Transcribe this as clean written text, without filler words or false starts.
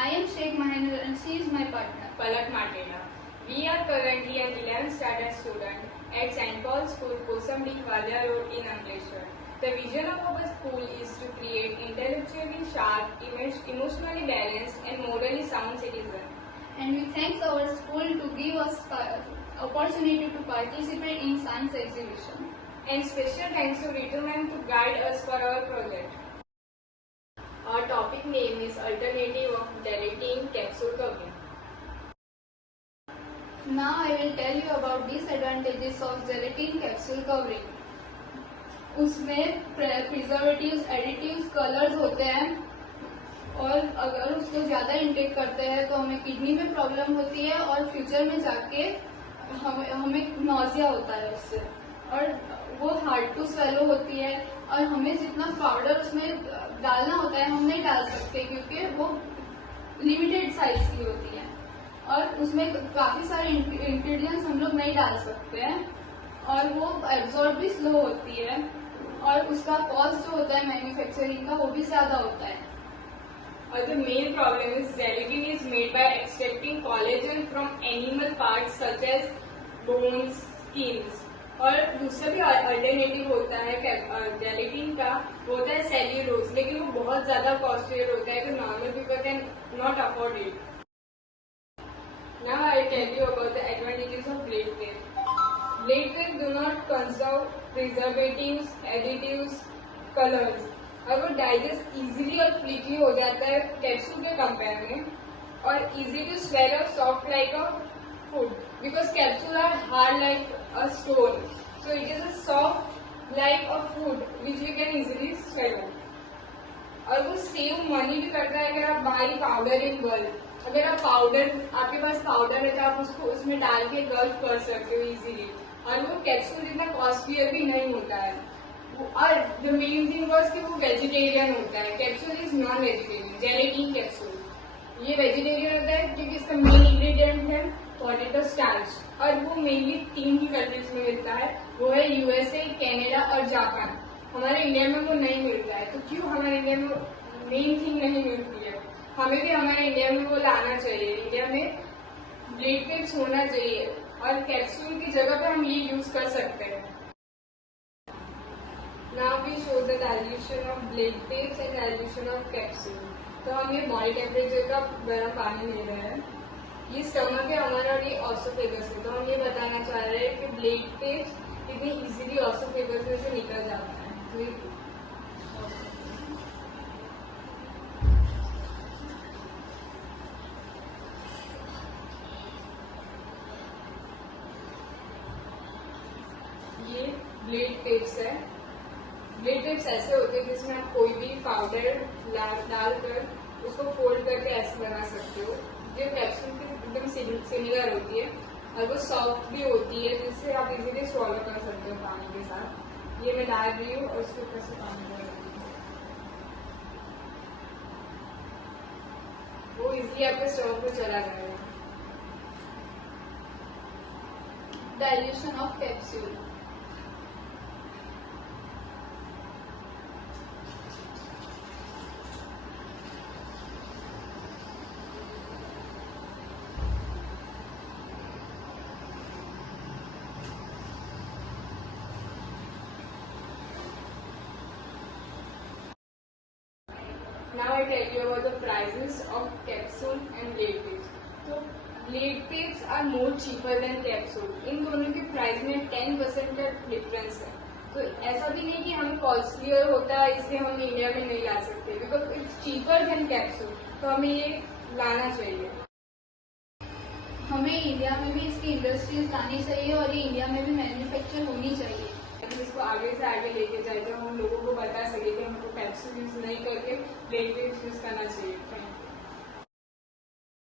I am Sheikh Mahendra and she is my partner, Palak Matela. We are currently an 11th standard student at St. Paul's School, Kosambi, Walia Road in Ankleshwar. The vision of our school is to create intellectually sharp, emotionally balanced and morally sound citizens. and we thank our school to give us opportunity to participate in science exhibition. And special thanks to Ritu ma'am to guide us for our project. Our topic name is Alternative of Gelatin Capsule Covering. Now I will tell you about disadvantages of gelatin capsule covering. उसमें preservatives, additives, colours होते हैं और अगर उसको ज़्यादा intake करते हैं तो हमें किडनी में प्रॉब्लम होती है और फ्यूचर में जाके हमें नॉजिया होता है उससे, और वो हार्ड टू स्वेलो होती है और हमें जितना पाउडर उसमें डालना होता है हम नहीं डाल सकते क्योंकि वो लिमिटेड साइज की होती है और उसमें काफ़ी सारे इंग्रेडिएंट्स हम लोग नहीं डाल सकते हैं और वो एब्जॉर्ब भी स्लो होती है और उसका कॉस्ट जो होता है मैन्युफैक्चरिंग का वो भी ज़्यादा होता है. Or the main problem is gelatin is made by extracting collagen from animal parts such as bones, skins. और दूसरा भी अल्टरनेटिव होता है gelatin का, वो होता है सेल्यूलोज, लेकिन वो बहुत ज्यादा कॉस्टली होता है तो normal people can not afford it. Now I tell you about the advantages of blade tape. Blade tape do not conserve preservatives, additives, colors. और वो डाइजेस्ट इजीली और क्विकली हो जाता है कैप्सूल के कंपेयर में और easy to swallow, soft like a food because capsule are hard like a stone, so it is a soft like a food which you can easily swallow. और वो save money भी करता है अगर आप बाई पाउडर इन बल्क. अगर आप powder, आपके पास पाउडर है तो आप उसको उसमें डाल के गल्फ कर सकते हो इजीली और वो कैप्सूल जितना कॉस्टलियर भी नहीं होता है. और द मेन थिंग वॉज कि वो वेजिटेरियन होता है. Capsule is non vegetarian. Gelatin capsule ये वेजिटेरियन होता है क्योंकि इसका मेन इंग्रेडिएंट है पोटैटो स्टार्च और वो मेनली 3 ही कंट्रीज में मिलता है, वो है यूएसए, कनाडा और जापान. हमारे इंडिया में वो नहीं मिलता है. तो क्यों हमारे इंडिया में मेन थिंग नहीं मिलती है? हमें भी हमारे इंडिया में वो लाना चाहिए. इंडिया में ब्लेड टेप्स होना चाहिए और कैप्सूल की जगह पे हम ये यूज कर सकते हैं. Now we show the dilution of blade tapes and dilution of capsule. तो हम ये बॉडी टेम्परेचर का गर्म पानी ले रहे हैं. ये स्टमक है हमारा और ये ऑसोफेगस है. तो हम ये बताना चाह रहे हैं कि ब्लेड टेप्स कितनी इजीली ऑसोफेगस में से निकल जाता है. तो ये ब्लेड टेप्स है. ब्लेड टेप्स ऐसे होते हैं जिसमें आप कोई भी पाउडर डालकर उसको फोल्ड करके ऐसे बना सकते हो. जो कैप्सूल की एकदम सिमिलर होती है और वो सॉफ्ट भी होती है जिससे आप इजीली स्वॉलो कर सकते हो पानी के साथ. ये मैं डाल रही हूँ और उसके ऊपर से पानी डाल रही हूँ. वो इजीली आपके स्टमक में चला जाएगा. Dilution of capsule. Now I tell you about the prices of capsule and blade tapes. So blade tapes are more cheaper than capsule. इन दोनों के प्राइस में 10% का डिफरेंस है. तो ऐसा भी नहीं कि हमें कॉस्टलियर होता है इसलिए हम इंडिया में नहीं ला सकते because it's cheaper than capsule. तो हमें ये लाना चाहिए. हमें इंडिया में भी इसकी इंडस्ट्रीज लानी चाहिए और ये इंडिया में भी मैन्युफैक्चर होनी चाहिए. इसको आगे से आगे लेके जाए तो हम लोगों को बता सके कि हमको कैप्सूल यूज नहीं करके ब्लेड टेप्स यूज करना चाहिए.